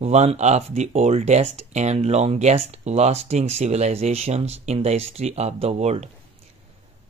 one of the oldest and longest lasting civilizations in the history of the world।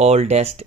oldest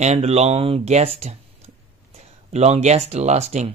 and longest lasting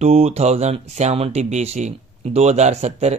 2070 BC, 2070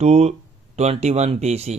221 BC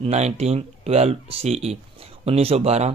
1912 CE, 1912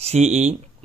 CE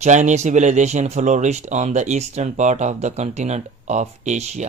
Chinese civilization flourished on the eastern part of the continent of Asia।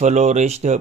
flourished,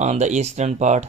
on the eastern part,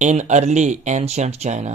in early ancient China,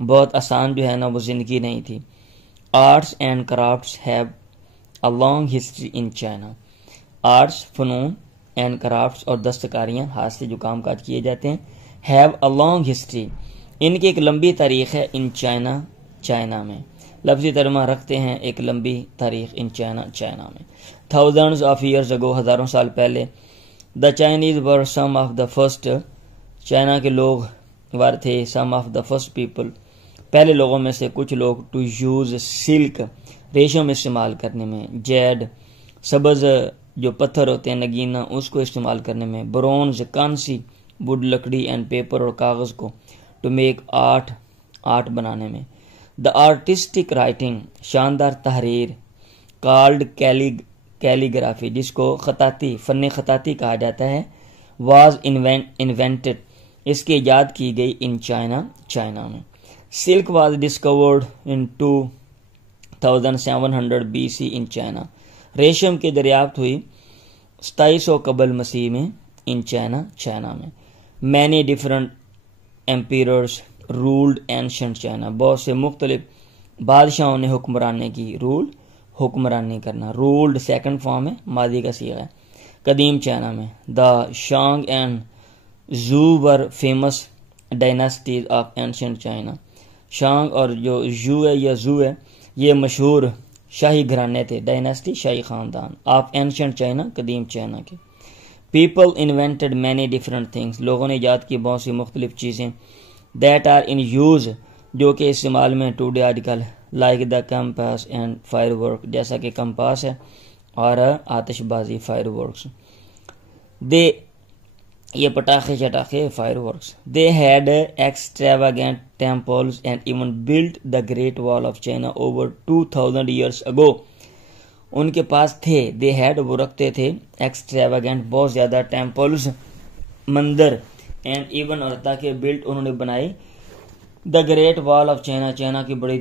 بہت آسان جو ہے نا وہ زندگی نہیں تھی. Arts and crafts have a long history in China. Arts فنون اینڈ کرافٹس اور دستکاریاں ہاتھ سے جو کام کاج کیے جاتے ہیں ہیو اے لانگ ہسٹری ان کی ایک لمبی تاریخ ہے ان چائنا چائنا میں. لفظی ترجمہ رکھتے ہیں ایک لمبی تاریخ ان چائنا چائنا میں. تھاؤزنڈز آف ایئرز اگو ہزاروں سال پہلے the Chinese were some of the first China کے لوگ ور تھے سم آف دا فرسٹ پیپل پہلے لوگوں میں سے کچھ لوگ ٹو یوز سلک ریشم استعمال کرنے میں. جیڈ سبز جو پتھر ہوتے ہیں نگینا اس کو استعمال کرنے میں. برونز کانسی وڈ لکڑی اینڈ پیپر اور کاغذ کو ٹو میک آرٹ بنانے میں. دا آرٹسٹک رائٹنگ شاندار تحریر کالڈ کیلیگرافی جس کو خطاطی فن خطاطی کہا جاتا ہے واز انوینٹڈ اس کی ایجاد کی گئی ان چائنا میں. Silk was discovered in 2700 BC in China. ریشم کی دریافت ہوئی 2700 قبل مسیح میں ان چائنا میں. Many different emperors ruled ancient China. بہت سے مختلف بادشاہوں نے حکمرانی کرنا. رولڈ سیکنڈ فارم ہے ماضی کا صیغہ ہے قدیم چائنا میں. The Shang and Zhou were famous dynasties of ancient China. Shang اور جو یو ہے یا زو ہے یہ مشہور شاہی گھرانے تھے. ڈائناسٹی شاہی خاندان. آف اینشنٹ چائنا قدیم چائنا کے. People invented many different things لوگوں نے ایجاد کی بہت سی مختلف چیزیں. دیٹ آر ان یوز جو کہ استعمال میں ٹوڈے آج کل. Like the compass and fire work جیسا کہ کمپاس ہے اور آتش بازی فائر ورکس. دے یہ پٹاخے چٹاخے fireworks. They had extravagant temples and even built the great wall of China over 2000 years ago. ان کے پاس تھے دے ہیڈ وہ رکھتے تھے ایکسٹراویگنٹ بہت زیادہ ٹیمپلز مندر اینڈ ایون اور تاکہ بلٹ انہوں نے بنائی دا great wall of China China کی بڑی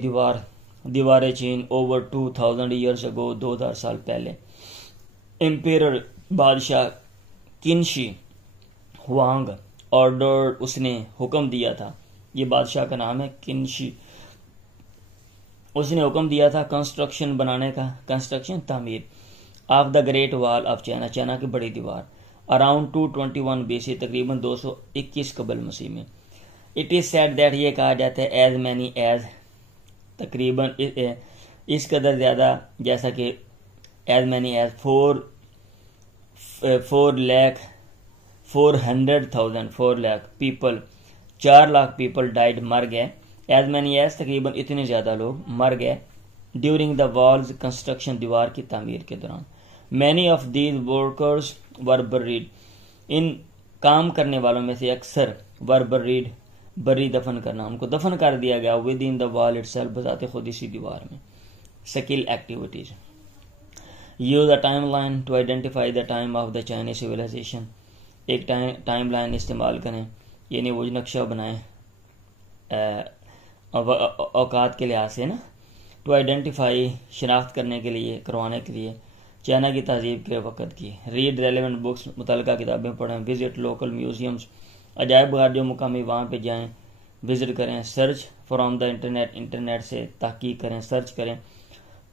دیوار چین اوور 2000 ایئرس اگو 2000 سال پہلے. امپیرر بادشاہ کنشی ہوانگ آرڈر اس نے حکم دیا تھا. یہ بادشاہ کا نام ہے کنشی. اس نے حکم دیا تھا کنسٹرکشن بنانے کا کنسٹرکشن تعمیر of the great wall of China China کی بڑی دیوار اراؤنڈ 221 BC تقریباً 221 قبل مسیح میں. اٹ از سیڈ دیٹ یہ کہا جاتا ہے ایز مینی ایز تقریباً اس قدر زیادہ جیسا کہ as many as 4 lakh people 4 lakh people died مر گئے. ایز مینی ایز تقریباً اتنے زیادہ لوگ مر گئے ڈیورنگ دا والز کنسٹرکشن دیوار کی تعمیر کے دوران. Many of these workers were buried ان کام کرنے والوں میں سے اکثر ور بریڈ بری دفن کرنا ان کو دفن کر دیا گیا ود ان دا وال اٹ سیلف بذات خود اسی دیوار میں. Skill activities use a time line to identify the time of the Chinese civilization. ایک ٹائم لائن استعمال کریں یعنی وہ نقشہ بنائیں اوقات کے لحاظ سے نا. ٹو آئیڈینٹیفائی شناخت کرنے کے لیے کروانے کے لیے چائنا کی تہذیب کے وقت کی. ریڈ ریلیونٹ بکس متعلقہ کتابیں پڑھیں. وزٹ لوکل میوزیمز عجائب گھر جو مقامی وہاں پہ جائیں وزٹ کریں. سرچ فرام دا انٹرنیٹ سے تحقیق کریں سرچ کریں.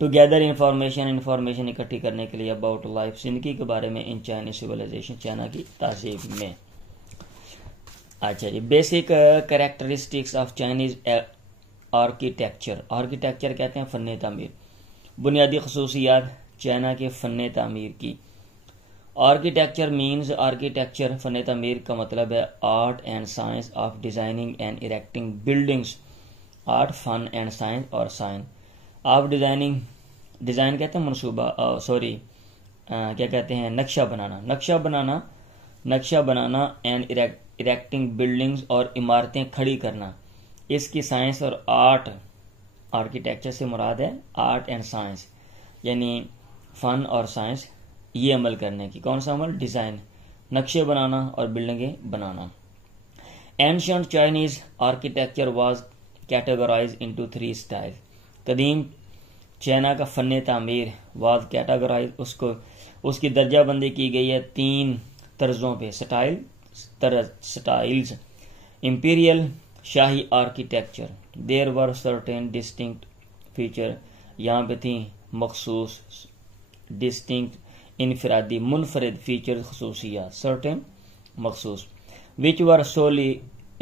ٹو گیدر انفارمیشن اکٹھی کرنے کے لیے اباؤٹ لائف زندگی کے بارے میں ان چائنیز سویلائزیشن چائنا کی تہذیب میں. اچھا جی basic characteristics of Chinese architecture کہتے ہیں فن تعمیر. بنیادی خصوصیات چائنا کے فن تعمیر کی. آرکیٹیکچر مینز آرکیٹیکچر فن تعمیر کا مطلب ہے art and science of designing and erecting buildings. Art فن اینڈ سائنس اور سائنس آف ڈیزائننگ ڈیزائن کہتے ہیں منصوبہ کیا کہتے ہیں نقشہ بنانا اینڈ اریکٹنگ بلڈنگز اور عمارتیں کھڑی کرنا. اس کی سائنس اور آرٹ آرکیٹیکچر سے مراد ہے آرٹ اینڈ سائنس یعنی فن اور سائنس یہ عمل کرنے کی. کون سا عمل؟ ڈیزائن نقشے بنانا اور بلڈنگیں بنانا. Ancient Chinese architecture was categorize into 3 style. قدیم چائنا کا فن تعمیر واز کیٹیگرائز اس کی درجہ بندی کی گئی ہے 3 طرزوں پہ. سٹائلز امپیریل شاہی آرکیٹیکچر. دیر ور سرٹین ڈسٹنکٹ فیچر، یہاں پہ تھیں مخصوص ڈسٹنکٹ انفرادی منفرد فیچر خصوصیات، سرٹین مخصوص، وچ ور سولی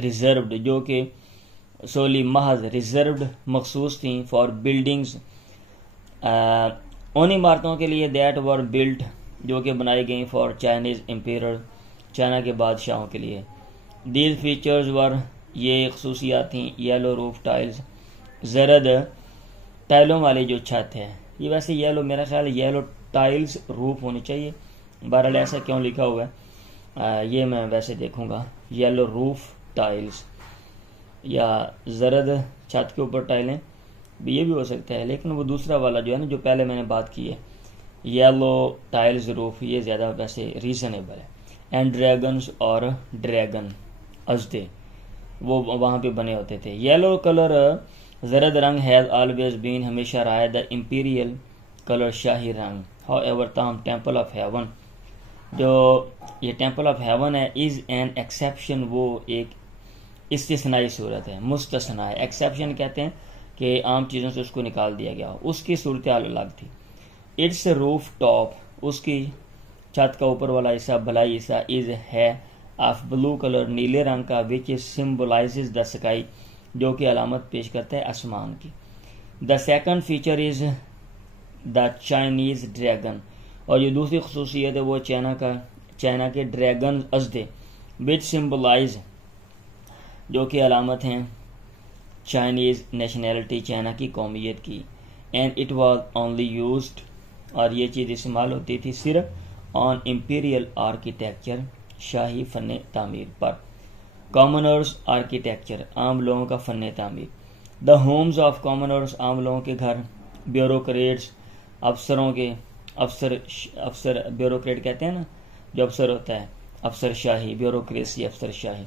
ریزروڈ جو کہ سولی محض ریزروڈ مخصوص تھیں فار بلڈنگز ان عمارتوں کے لیے دیٹ ور بلٹ جو کہ بنائی گئیں فار چائنیز امپیرر چائنا کے بادشاہوں کے لیے. دیز فیچرز ور یہ خصوصیات تھیں یلو روف ٹائلز زرد ٹائلوں والی جو چھت ہے، یہ ویسے یلو میرا خیال یلو ٹائلز روف ہونی چاہیے، بہرحال ایسا کیوں لکھا ہوا ہے یہ میں ویسے دیکھوں گا. یلو روف ٹائلز یا زرد چھت کے اوپر ٹائلیں یہ بھی ہو سکتا ہے، لیکن وہ دوسرا والا جو ہے نا جو پہلے میں نے بات کی ہے یلو ٹائلز روف یہ زیادہ ویسے ریزنیبل ہے. اینڈ ڈریگنز اور ڈریگن ازدے وہ وہاں پہ بنے ہوتے تھے. یلو کلر زرد رنگ ہیز آلویز بین ہمیشہ رہا ہے دا امپیریل کلر شاہی رنگ. ہاؤ ایور تاہم ٹیمپل آف ہیون جو یہ ٹیمپل آف ہیون ہے از این ایکسیپشن، وہ ایک استثنائی صورت ہے، مستثنا ہے. ایکسیپشن کہتے ہیں کہ عام چیزوں سے اس کو نکال دیا گیا، اس کی صورتحال الگ تھی. اٹس روف ٹاپ اس کی چھت کا اوپر والا حصہ بلائی حصہ از ہے آف بلو کلر نیلے رنگ کا وچ سمبلائزز دا اسکائی جو کہ علامت پیش کرتا ہے آسمان کی. The second feature is the Chinese dragon اور یہ دوسری خصوصیت ہے وہ چائنا کے ڈریگن ازدے وچ سمبلائز جو کہ علامت ہیں چائنیز نیشنلٹی چائنا کی قومیت کی. And it was only used اور یہ چیز استعمال ہوتی تھی صرف آن امپیریل آرکیٹیکچر شاہی فن تعمیر پر. کامنرز آرکیٹیکچر عام لوگوں کا فن تعمیر. دا ہومز آف کامنرز عام لوگوں کے گھر. بیوروکریٹس افسروں کے افسر بیوروکریٹ کہتے ہیں نا جو افسر ہوتا ہے، افسر شاہی بیوروکریسی افسر شاہی.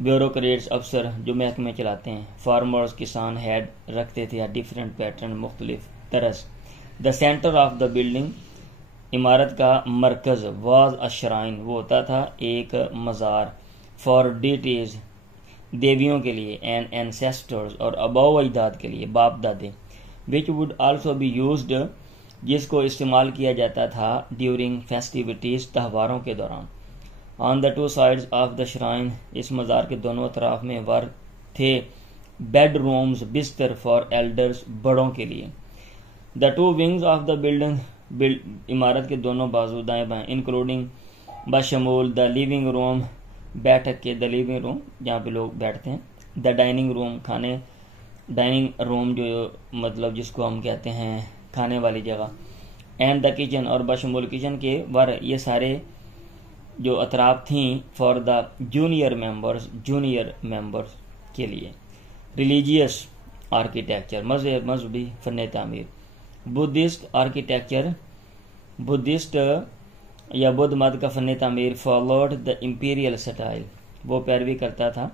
بیوروکریٹس افسر جو محکمے چلاتے ہیں. فارمرز کسان ہیڈ رکھتے تھے ڈفرینٹ پیٹرن مختلف طرز. دا سینٹر آف دا بلڈنگ عمارت کا مرکز واز اشرائن وہ ہوتا تھا ایک مزار. فار ڈیٹیز دیویوں کے لیے. اینڈ اینسیسٹرز اور اباؤ اجداد کے لیے باپ دادے. Which would also be used جس کو استعمال کیا جاتا تھا ڈیورنگ فیسٹیوٹیز تہواروں کے دوران. On the two sides of the shrine اس مزار کے دونوں اطراف میں ور تھے بیڈ رومز بستر فار ایلڈرز بڑوں کے لیے. The two wings of the building عمارت کے دونوں بازو دائیں بائیں انکلوڈنگ بشمول دا لیونگ روم بیٹھک کے. دا لیونگ روم جہاں پہ لوگ بیٹھتے ہیں. The dining room dining room جو مطلب جس کو ہم کہتے ہیں کھانے والی جگہ. اینڈ دا کچن اور بشمول کچن کے ور یہ سارے جو اطراف تھیں فار دا جونیئر ممبرز کے لیے. ریلیجیس آرکیٹیکچر مذہبی فن تعمیر. بدھسٹ آرکیٹیکچر بدھسٹ یا بدھ مت کا فن تعمیر. فالوڈ دا امپیریل سٹائل وہ پیروی کرتا تھا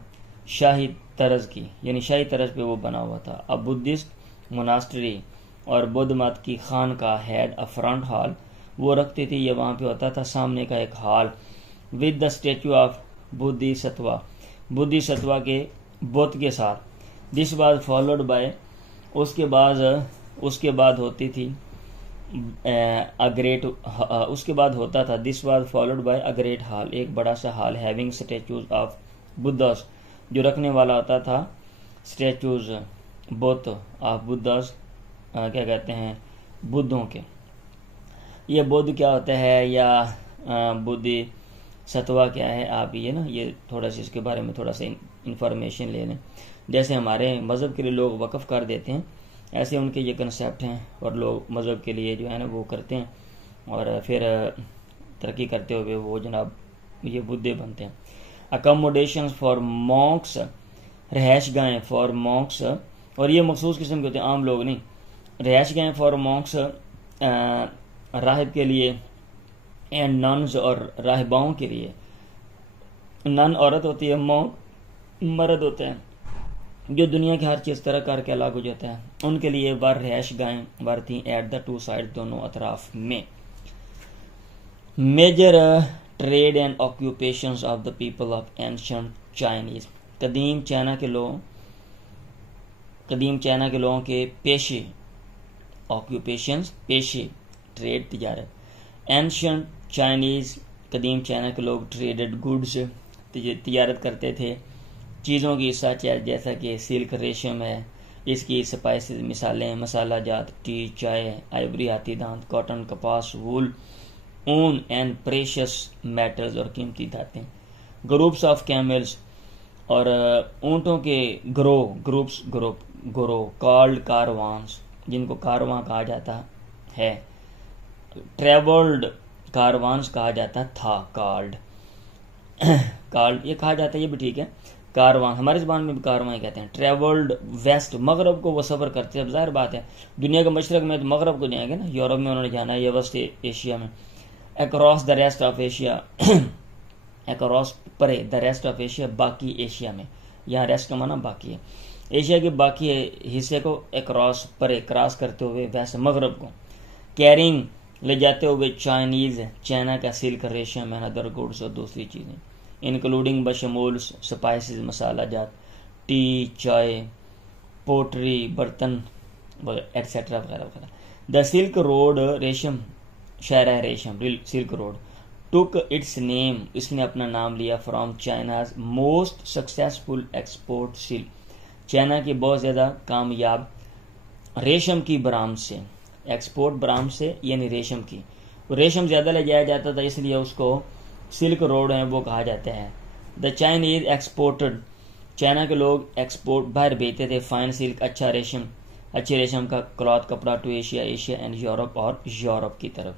شاہی طرز کی یعنی شاہی طرز پہ وہ بنا ہوا تھا. اب بدھسٹ موناسٹری اور بدھ مت کی خانقاہ ہیڈ اے فرنٹ ہال وہ رکھتی تھی یہ وہاں پہ ہوتا تھا سامنے کا ایک hall. With the statue of Bodhisattva کے بت کے ساتھ. دس واز فالوڈ بائی اس کے بعد ہوتی تھی اس کے بعد ہوتا تھا. This was followed by a great hall ایک بڑا سا hall having statues of Buddhas جو رکھنے والا ہوتا تھا اسٹیچوز بت آف بدھاس کیا کہتے ہیں بدھوں کے. یہ بدھ کیا ہوتا ہے یا بدھی ستوا کیا ہے آپ یہ نا یہ تھوڑا سا اس کے بارے میں تھوڑا سا انفارمیشن لے لیں. جیسے ہمارے مذہب کے لیے لوگ وقف کر دیتے ہیں ایسے ان کے یہ کنسیپٹ ہیں اور لوگ مذہب کے لیے جو ہے نا وہ کرتے ہیں اور پھر ترقی کرتے ہوئے وہ جناب یہ بدھے بنتے ہیں. اکوموڈیشن فار مونکس رہائش گاہیں فار مونکس اور یہ مخصوص قسم کے ہوتے ہیں عام لوگ نہیں. رہائش گاہیں فار مونکس راہب کے لیے. اینڈ ننز اور راہباؤں کے لیے. نن عورت ہوتی ہے مونک مرد ہوتے ہیں جو دنیا کی ہر چیز طرح کر کے الگ ہو جاتا ہے. ان کے لیے ور رہائش گاہیں ور تھیں ایٹ دا ٹو سائڈ دونوں اطراف میں. Major trade and occupations of the people of ancient Chinese قدیم چائنا کے لوگوں کے پیشے آکیوپیشنز، پیشے، ٹریڈ، تجارت. اینشنٹ چائنیز، قدیم چائنا کے لوگ ٹریڈڈ گڈز، تجارت کرتے تھے چیزوں کی، سچ ہے جیسا کہ سلک، ریشم ہے، اس کی سپائسز، مثالیں، مسالہ جات، ٹی، چائے، آئیوری، ہاتھی دانت، کاٹن، کپاس، وول، اون اینڈ پریشس میٹلز اور قیمتی دھاتیں. گروپس آف کیملز، اور اونٹوں کے گروہ کالڈ کاروانس، جن کو کارواں کہا جاتا ہے. ٹریولڈ کاروانس کہا جاتا تھا، کالڈ یہ کہا جاتا ہے، یہ بھی ٹھیک ہے. کاروان ہماری زبان میں بھی کارواں ہی کہتے ہیں. ٹریولڈ ویسٹ، مغرب کو وہ سفر کرتے ہیں. اب ظاہر بات ہے دنیا کے مشرق میں تو مغرب کو جائیں گے نا، یورپ میں انہوں نے جانا ہے یا وسط ایشیا میں. Across the rest of Asia, across پرے، دا ریسٹ آف ایشیا باقی ایشیا میں، یہاں ریسٹ کا معنی باقی ہے. ایشیا کے باقی حصے کو اکراس پرے، کراس کرتے ہوئے ویسے مغرب کو. کیرنگ، لے جاتے ہوئے چائنیز، چائنا کا سلک، ریشم اینڈ ادر گڈس اور دوسری چیزیں، انکلوڈنگ بشمول سپائسز، مسالہ جات، ٹی، چائے، پوٹری، برتن ایٹسیٹرا وغیرہ وغیرہ. دا سلک روڈ، ریشم، شاہراہ ریشم، سلک روڈ ٹک اٹس نیم، اس نے اپنا نام لیا from China's most successful export silk, China کی بہت زیادہ کامیاب ریشم کی برآمد سے. ایکسپورٹ برآمد سے یعنی ریشم کی، ریشم زیادہ لے جایا جاتا تھا اس لیے اس کو سلک روڈ ہے وہ کہا جاتا ہے. دا چائنیز ایکسپورٹڈ، چائنا کے لوگ ایکسپورٹ باہر بھیجتے تھے فائن سلک، اچھے ریشم کا کلاتھ، کپڑا، ٹو ایشیا اینڈ یورپ اور یورپ کی طرف.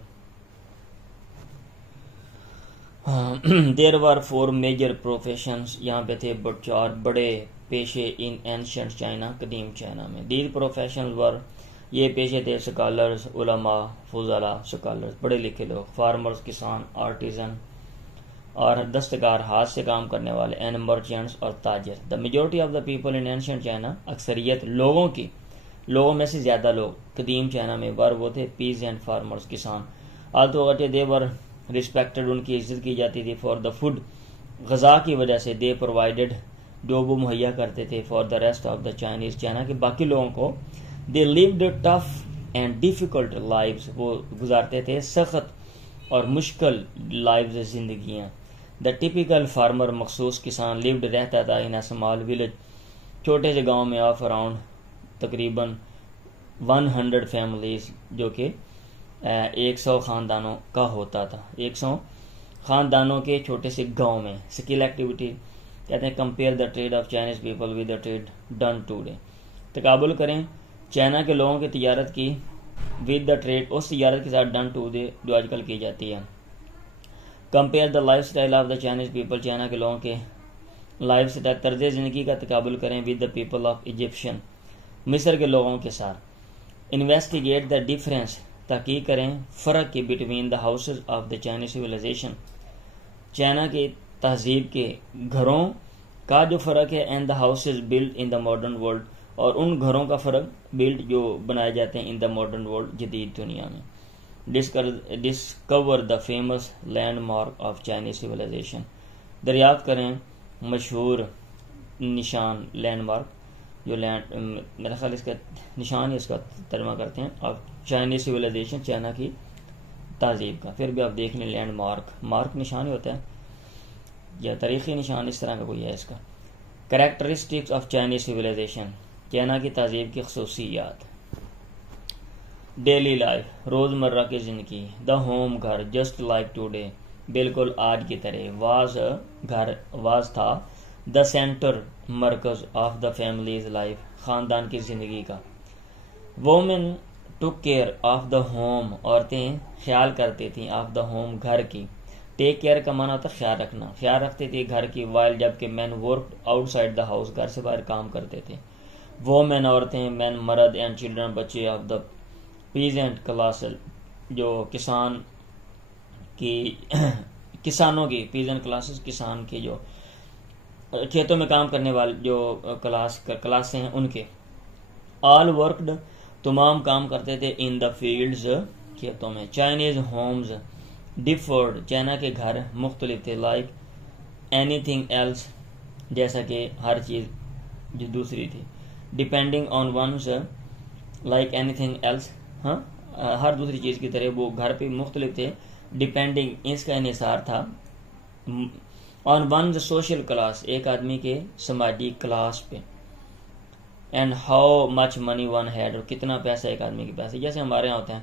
دیر ور 4 میجر پروفیشنز، یہاں پہ تھے 4 بڑے پیشے ان اینشنٹ چائنا، قدیم چائنا میں. دیز پروفیشنز ور، یہ پیشے تھے سکالرز، علماء، فضلاء، سکالرز بڑے لکھے لوگ، فارمرز کسان، آرٹیزن اور دستکار ہاتھ سے کام کرنے والے، اینڈ مرچنٹس اور تاجر. The majority of the people in ancient China, اکثریت لوگوں میں سے زیادہ لوگ قدیم چائنا میں وہ تھے پیز اینڈ فارمرز، کسان. آلتو دے ور ریسپیکٹڈ، ان کی عزت کی جاتی تھی. فار دا فوڈ، غذا کی وجہ سے. دے پرووائڈڈ، جو وہ مہیا کرتے تھے. For the rest of the Chinese, China کے باقی لوگوں کو. They lived tough and difficult lives, وہ گزارتے تھے سخت اور مشکل لائفز، زندگیاں. دا ٹیپیکل فارمر، مخصوص کسان. لیوڈ، رہتا تھا. ان اے اسمال ولیج، چھوٹے سے گاؤں میں. آف اراؤنڈ، تقریباً 100 فیملیز، جو کہ 100 خاندانوں کا ہوتا تھا. 100 خاندانوں کے چھوٹے سے گاؤں میں. سکل ایکٹیویٹی کہتے ہیں compare the trade of Chinese people with the trade done today, تقابل کریں چائنا کے لوگوں کی تجارت کی ود دا ٹریڈ، اس تجارت کے ساتھ ڈن ٹوڈے جو آج کل کی جاتی ہے. Compare the life style of the Chinese people, China کے لوگوں کے لائف اسٹائل، طرز زندگی کا تقابل کریں with the people of Egyptian, مصر کے لوگوں کے ساتھ. انویسٹیگیٹ دا ڈفرینس، تحقیق کریں فرق کی between the houses of the Chinese civilization, China کی تہذیب کے گھروں کا جو فرق ہے، and the houses build in the modern world, اور ان گھروں کا فرق بلڈ جو بنائے جاتے ہیں ان دا ماڈرن ورلڈ، جدید دنیا میں. Discover the famous landmark of Chinese civilization, دریافت کریں مشہور نشان، لینڈ مارک، جو لینڈ میرا خیال اس کا نشان ہی اس کا ترجمہ کرتے ہیں، آف چائنیز سویلائزیشن، چائنا کی تہذیب کا. پھر بھی آپ دیکھ لیں لینڈ مارک نشان ہی ہوتا ہے یا تاریخی نشان، اس طرح کا کوئی ہے اس کا. Characteristics of Chinese civilization, China کی تہذیب کی خصوصیات. ڈیلی لائف، روزمرہ کی زندگی. دا ہوم، گھر. جسٹ لائک ٹوڈے، بالکل آج کی طرح. واز تھا. دا سینٹر، مرکز. آف دا فیملیز لائف، خاندان کی زندگی کا. وومن ٹوک کیئر آف دا ہوم، عورتیں خیال کرتی تھیں آف دا ہوم، گھر کی. ٹیک کیئر کا معنی ہوتا ہے خیال رکھنا، خیال رکھتے تھے گھر کی. وائل، جبکہ men work outside the house, گھر سے باہر کام کرتے تھے. وومن، عورتیں. مین، مرد. اینڈ چلڈرن، بچے. آف دا پیزنٹ کلاس، جو کسانوں کی. پیزنٹ کلاسز، کسان کے جو کھیتوں میں کام کرنے والے جو کلاسیں ہیں ان کے. آل ورکڈ، تمام کام کرتے تھے. ان دا فیلڈز، کھیتوں میں. چائنیز ہومز ڈفرڈ، چائنا کے گھر مختلف تھے. لائک اینی تھنگ ایلس، جیسا کہ ہر چیز جو دوسری تھی. Depending on one's like any thing else, ہاں ہر دوسری چیز کی طرح وہ گھر پہ مختلف تھے. ڈپینڈنگ اس کا انحصار تھا آن ونز سوشل کلاس، ایک آدمی کے سماجی کلاس پہ. And how much money one had, اور کتنا پیسہ ایک آدمی کے پاس ہے. جیسے ہمارے یہاں ہوتے ہیں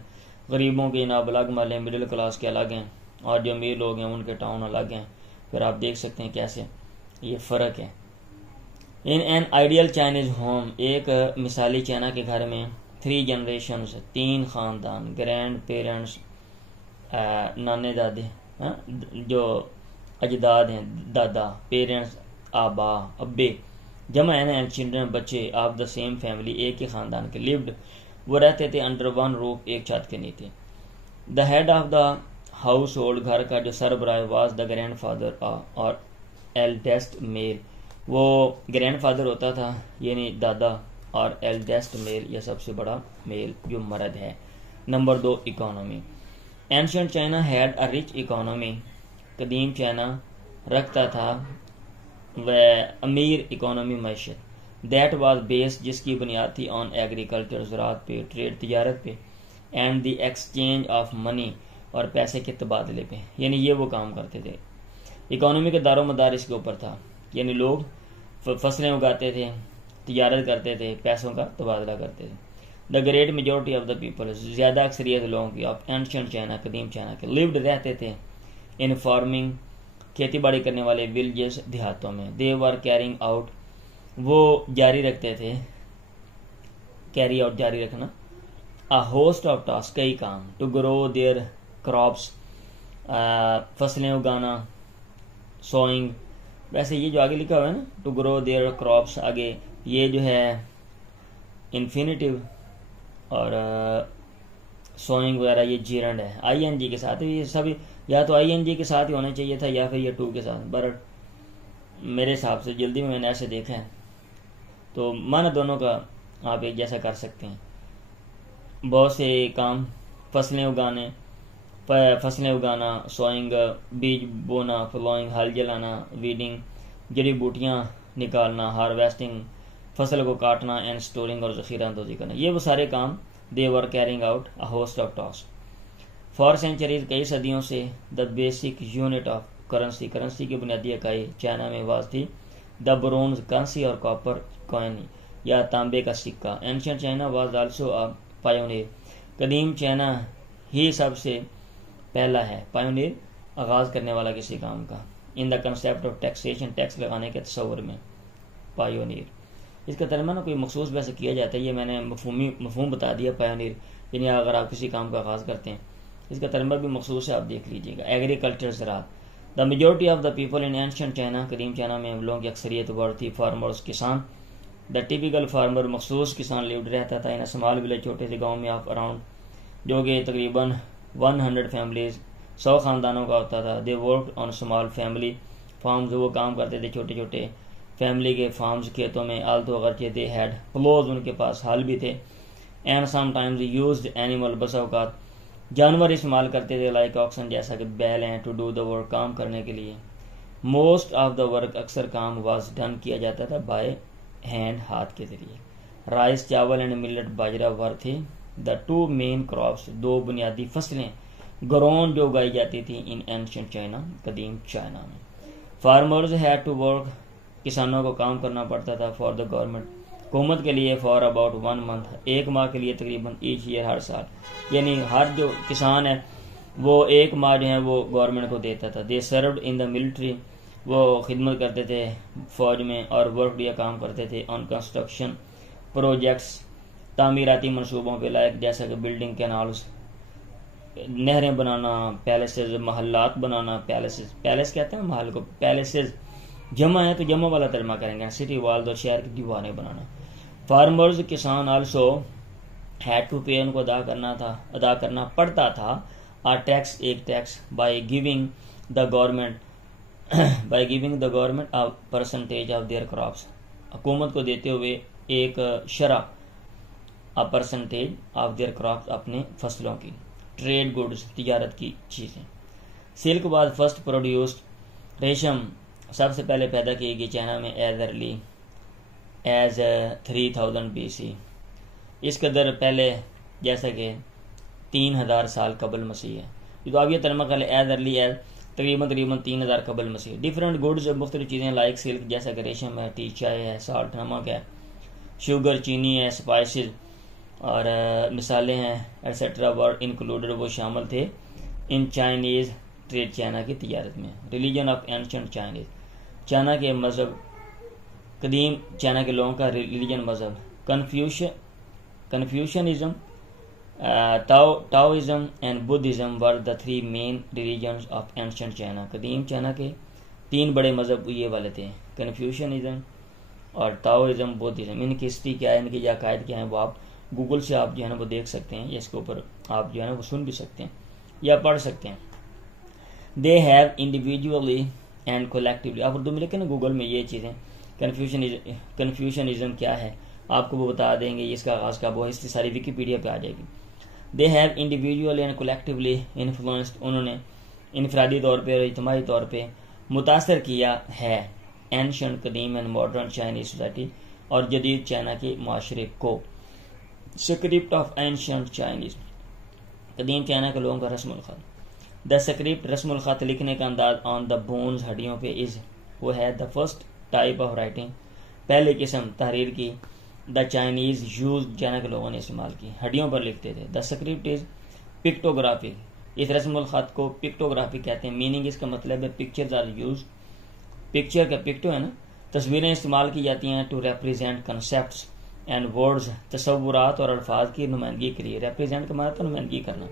غریبوں کے جناب الگ محلے، مڈل کلاس کے الگ ہیں، اور جو امیر لوگ ہیں ان کے ٹاؤن الگ ہیں. پھر آپ دیکھ سکتے ہیں کیسے یہ فرق ہے. In an ideal Chinese home, ایک مثالی چائنا کے گھر میں 3 جنریشنز، 3 خاندان، گرینڈ پیرنٹس، نانے دادے، جو اجداد ہیں، دادا، پیرنٹس، آبا، ابے، جمع ہے نا، اینڈ چلڈرن، بچے آف دا سیم فیملی، ایک ہی خاندان کے. لیوڈ، وہ رہتے تھے انڈر ون روف، ایک چھت کے نیچے. The head of the household, گھر کا جو سربراہ، واز دا گرینڈ فادر اور ایلڈیسٹ میل، وہ گرینڈ فادر ہوتا تھا یعنی دادا، اور ایلڈیسٹ میل یا سب سے بڑا میل جو مرد ہے. Number 2 economy. Ancient China had a rich economy, قدیم چائنا رکھتا تھا وہ امیر اکانومی معیشت. دیٹ واز بیس، جس کی بنیاد تھی آن ایگریکلچر، زراعت پہ، ٹریڈ، تجارت پہ، and the exchange of money, اور پیسے کے تبادلے پہ. یعنی یہ وہ کام کرتے تھے. اکانومی کا دار و مدار اس کے اوپر تھا، یعنی لوگ فصلیں اگاتے تھے، تجارت کرتے تھے، پیسوں کا تبادلہ کرتے تھے. The great majority of the people, زیادہ اکثریت لوگوں کی آف اینشنٹ چائنا، قدیم چائنا کے، لیوڈ رہتے تھے ان فارمنگ، کھیتی باڑی کرنے والے، ولیجز، دیہاتوں میں. دے ور کیرنگ آؤٹ، وہ جاری رکھتے تھے، کیری آؤٹ جاری رکھنا، a host of tasks، کئی کام، to grow their crops، فصلیں اگانا، sowing. ویسے یہ جو آگے لکھا ہوا ہے نا to grow their crops، آگے یہ جو ہے انفینیٹیو، اور sowing وغیرہ یہ جیرنڈ ہے آئی این جی کے ساتھ. یہ سب یا تو آئی این جی کے ساتھ ہی ہونا چاہیے تھا یا پھر یہ 2 کے ساتھ، بٹ میرے حساب سے جلدی میں نے ایسے دیکھا ہے تو معنی دونوں کا آپ ایک جیسا کر سکتے ہیں. بہت سے کام، فصلیں اگانا، سوئنگ، بیج بونا، فلوئنگ، ہل جلانا، ویڈنگ، جڑی بوٹیاں نکالنا، ہارویسٹنگ، فصل کو کاٹنا، اینڈ سٹورنگ، اور ذخیرہ اندوزی کرنا. یہ وہ سارے کام they were carrying out a host of task. For centuries, کئی صدیوں سے، the basic unit of currency, currency کی بنیادی اکائی چائنا میں واز تھی دا برونز کرنسی اور کاپر کوئن یا تانبے کا سکہ. Ancient China was also a pioneer, قدیم چائنا ہی سب سے پہلا ہے، پائونیر آغاز کرنے والا کسی کام کا. In the concept of taxation, tax لگانے کے تصور میں، پائونیر. اس کا ترجمہ نا کوئی مخصوص ویسے کیا جاتا ہے، یہ میں نے مفہوم بتا دیا پائونیر، یعنی اگر آپ کسی کام کا آغاز کرتے ہیں اس کا ترجمہ بھی مخصوص ہے، آپ دیکھ لیجیے گا. ایگریکلچر، زراعت. The majority of the people in ancient China, قدیم چائنا میں لوگوں کی اکثریت تھی فارمرز، کسان. دا ٹیپیکل فارمر، مخصوص کسان لیوڈ رہتا تھا ان اسمال ولیج، چھوٹے سے گاؤں میں، آف اراؤنڈ، جو کہ تقریباً 100 فیملیز، 100 خاندانوں کا ہوتا تھا. They worked on small family farms, وہ کام کرتے تھے چھوٹے چھوٹے فیملی کے فارمز، کھیتوں میں. آلتو، اگرچہ دے ہیڈ پلوز، ان کے پاس ہل بھی تھے. And some times used animal, بسا اوقات جانور استعمال کرتے تھے، لائک آکسن، جیسا کہ بیل ہیں، ٹو ڈو دا ورک، کام کرنے کے لیے. موسٹ آف دا ورک، اکثر کام، واز ڈن، کیا جاتا تھا بائی ہینڈ، ہاتھ کے ذریعے. رائس، چاول، اینڈ ملٹ، باجرہ ور تھے دا 2 مین کراپس، 2 بنیادی فصلیں، گرون جو اگائی جاتی تھی ان اینشنٹ چائنا، قدیم چائنا میں. فارمرز ہیڈ ٹو ورک، کسانوں کو کام کرنا پڑتا تھا. فار دا گورنمنٹ، حکومت کے لیے. فار اباؤٹ 1 منتھ، 1 ماہ کے لیے تقریباً. ایچ ایئر، ہر سال، یعنی ہر جو کسان ہے وہ 1 ماہ جو ہے وہ گورنمنٹ کو دیتا تھا. دے سروڈ ان دا ملٹری، وہ خدمت کرتے تھے فوج میں، اور ورک یا کام کرتے تھے آن کنسٹرکشن پروجیکٹس، تعمیراتی منصوبوں پہ، لائک جیسا کہ بلڈنگ، کینالز، نہریں بنانا، پیلسز، محلات بنانا. پیلس کہتے ہیں محل کو، پیلسز جمع ہے تو جمع والا ترجمہ کریں گے، سٹی والز، اور شہر کی دیواریں بنانا. فارمرز، کسان، آلسو ہیڈ ٹو پے، ان کو ادا کرنا پڑتا تھا ٹیکس، ایک tax, by giving the government a percentage of their crops، حکومت کو دیتے ہوئے ایک شرح، a percentage of their crops، اپنے فصلوں کی. ٹریڈ گڈز، تجارت کی چیزیں. سلک واز فرسٹ پروڈیوسڈ، ریشم سب سے پہلے پیدا کی گئی چائنا میں ایز 3000 BC، اس قدر پہلے جیسا کہ 3000 سال قبل مسیح ہے۔ تو آپ یہ ترجمہ کر لیں ایز تقریباً 3000 قبل مسیح۔ ڈفرینٹ گڈز مختلف چیزیں لائک سلک جیسا کہ ریشم ہے، ٹی چائے ہے، سالٹ نمک ہے، شوگر چینی ہے، اسپائسز اور مثالیں ہیں ایٹسٹرا ور انکلوڈڈ، وہ شامل تھے ان چائنیز ٹریڈ، چائنا کی تجارت میں۔ Religion of ancient Chinese, China کے مذہب، قدیم چائنا کے لوگوں کا ریلیجن مذہب Confucianism, Taoism and Buddhism were the 3 main religions of ancient China. قدیم چائنا کے 3 بڑے مذہب یہ والے تھے، کنفیوشنزم اور ٹاؤزم، بدھزم۔ ان کی ہسٹری کیا ہے، ان کے عقائد کیا ہیں، وہ آپ گوگل سے آپ جو ہے نا وہ دیکھ سکتے ہیں، یا اس کے اوپر آپ جو ہے نا وہ سن بھی سکتے ہیں یا پڑھ سکتے ہیں۔ They have individually and collectively, آپ اردو میں لکھیں نا گوگل میں یہ چیزیں، کنفیوشنزم کیا ہے آپ کو وہ بتا دیں گے، اس کا آغاز کب ہوا، ہسٹری ساری ویکیپیڈیا پہ آ جائے گی۔ They have individually and collectively influenced, انہوں نے انفرادی طور پہ اور اجتماعی طور پہ متاثر کیا ہے اینشنٹ قدیم اینڈ ماڈرن چائنیز سوسائٹی، اور جدید چائنا کے معاشرے کو۔ اسکرپٹ آف اینشنٹ چائنیز، قدیم چائنا کے لوگوں کا رسم الخط۔ دا اسکرپٹ، رسم الخط لکھنے کا انداز، آن دا بونز، ہڈیوں پہ، از، وہ ہے the first type of writing, پہلی قسم تحریر کی، دا چائنیز یوز، چائنا کے لوگوں نے استعمال کی، ہڈیوں پر لکھتے تھے۔ دا اسکرپٹ از پکٹوگرافی، اس رسم الخط کو پکٹوگرافی کہتے ہیں۔ میننگ اس کا مطلب ہے پکچرز آر یوز، پکچر کا پکٹو ہے نا، تصویریں استعمال کی جاتی ہیں to represent concepts and words, تصورات اور الفاظ کی نمائندگی کے لیے۔ ریپریزینٹ کا مطلب ہے نمائندگی کرنا۔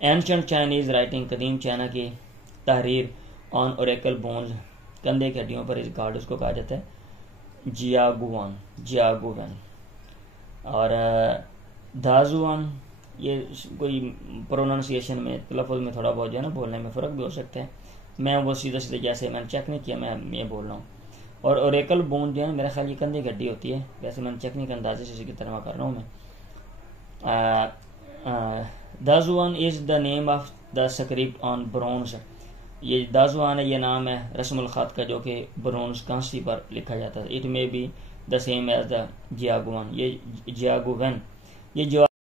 اینشنٹ چائنیز رائٹنگ، قدیم چائنا کی تحریر، آن اوریکل بونز، کندھے کی ہڈیوں پر، اس گارڈ اس کو کہا جاتا ہے جیاگوون، اور دازوان، یہ کوئی پروننسیشن میں، تلفظ میں تھوڑا بہت جو ہے نا بولنے میں فرق بھی ہو سکتا ہے، میں وہ سیدھے جیسے میں نے چیک نہیں کیا، میں یہ بول رہا ہوں۔ اور اوریکل بون جو ہے میرا خیال یہ کندھے کی ہڈی ہوتی ہے، ویسے میں نے چیک نہیں کیا، اندازے سے اسی کی ترجمہ کر رہا ہوں میں۔ Dazhuan is the name of the script on bronze, یہ دازوان ہے، یہ نام ہے رسم الخط کا جو کہ برونز کانسی پر لکھا جاتا ہے۔ It may be the same as the Jiaguwen, یہ جیاگوون، یہ جو